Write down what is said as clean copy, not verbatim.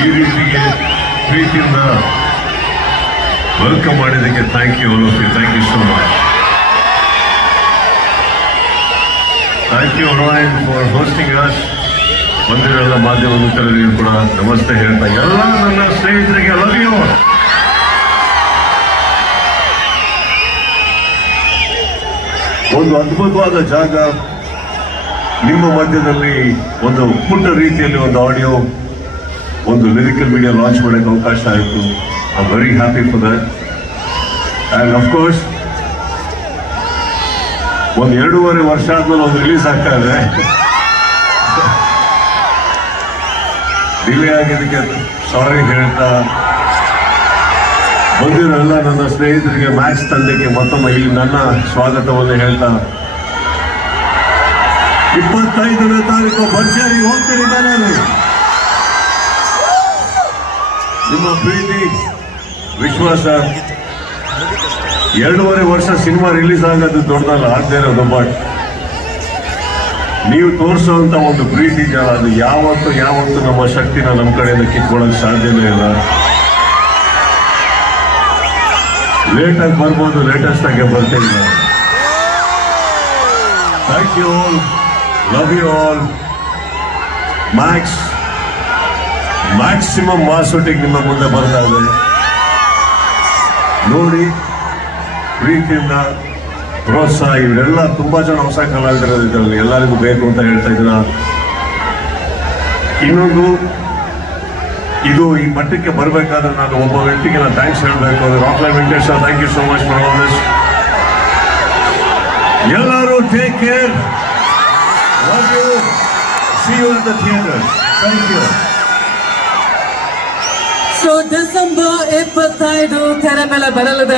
ಈ ರೀತಿಗೆ ಪ್ರೀತಿಯಿಂದ ವೆಲ್ಕಮ್ ಮಾಡಿದ್ದಕ್ಕೆ thank you all of you. Thank you so much. Thank you Ryan for hosting us. ಬಂದಿರೋ ಮಾಧ್ಯಮ ಮಿತ್ರರಿಗೂ ಕೂಡ ನಮಸ್ತೆ ಹೇಳ್ತಾ ಎಲ್ಲ ನನ್ನ ಸ್ನೇಹಿತರಿಗೆ ಲವ್ ಯು. ಒಂದು ಅದ್ಭುತವಾದ ಜಾಗ ನಿಮ್ಮ ಮಧ್ಯದಲ್ಲಿ ಒಂದು ಪುಟ್ಟ ರೀತಿಯಲ್ಲಿ ಒಂದು ಆಡಿಯೋ ಒಂದು ಲಿರಿಕಲ್ ವಿಡಿಯೋ ಲಾಂಚ್ ಮಾಡೋಕ್ಕೆ ಅವಕಾಶ ಆಯಿತು. I am very happy for that. And of course ಒಂದು 2.5 ವರ್ಷ ಆದ್ಮೇಲೆ ಒಂದು ರಿಲೀಸ್ ಆಗ್ತಾ ಇದೆ. ಡಿಲೇ ಆಗಿದ್ದಕ್ಕೆ ಸಾರಿ ಹೇಳ್ತಾ ಬಂದಿರೋ ಎಲ್ಲ ನನ್ನ ಸ್ನೇಹಿತರಿಗೆ ಮ್ಯಾಕ್ಸ್ ತಂಡಕ್ಕೆ ಮತ್ತೊಮ್ಮೆ ಇಲ್ಲಿ ನನ್ನ ಸ್ವಾಗತವನ್ನು ಹೇಳ್ತಾ 25ನೇ ತಾರೀಕು ಭರ್ಜರಿ ಹೋಗ್ತೀನಿ ನಾನು. ನಿಮ್ಮ ಪ್ರೀತಿ ವಿಶ್ವಾಸ 2.5 ವರ್ಷ ಸಿನಿಮಾ ರಿಲೀಸ್ ಆಗೋದು ದೊಡ್ಡದಲ್ಲ, ಆಗದೆ ಇರೋದು. ಬಟ್ ನೀವು ತೋರಿಸುವಂತ ಒಂದು ಪ್ರೀತಿ ಜನ ಅದು ಯಾವತ್ತು ನಮ್ಮ ಶಕ್ತಿನ ನಮ್ಮ ಕಡೆಯಿಂದ ಕಿತ್ಕೊಳ್ಳೋಕೆ ಸಾಧ್ಯನೇ ಇಲ್ಲ. ಲೇಟಾಗಿ ಬರ್ಬೋದು, ಲೇಟೆಸ್ಟ್ ಆಗಿ ಬರ್ತೀನಿ. Thank you all, love you all. Maximum ಮಾಸೊಟ್ಟಿಗೆ ನಿಮ್ಮ ಮುಂದೆ ಬರ್ತಾ ಇದೆ. ನೋಡಿ, ಪ್ರೀತಿಯಿಂದ ಪ್ರೋತ್ಸಾಹ. ಇವರೆಲ್ಲ ತುಂಬಾ ಜನ ಹೊಸ ಕಲಾವಿದರು ಇದರಲ್ಲಿ, ಎಲ್ಲರಿಗೂ ಬೇಕು ಅಂತ ಹೇಳ್ತಾ ಇದ್ರ. ಇನ್ನೊಂದು, ಇದು ಈ ಮಟ್ಟಕ್ಕೆ ಬರಬೇಕಾದ್ರೆ ನಾನು ಒಬ್ಬ ವ್ಯಕ್ತಿಗೆ ನಾನು ಥ್ಯಾಂಕ್ಸ್ ಹೇಳಬೇಕು. Rockline Venkatesh, thank you so much for all this. ಎಲ್ಲರೂ take care, love you, see you at the theatre. Thank you. So December 25 ತೆರೆ ಮೇಲೆ ಬರಲಿದೆ.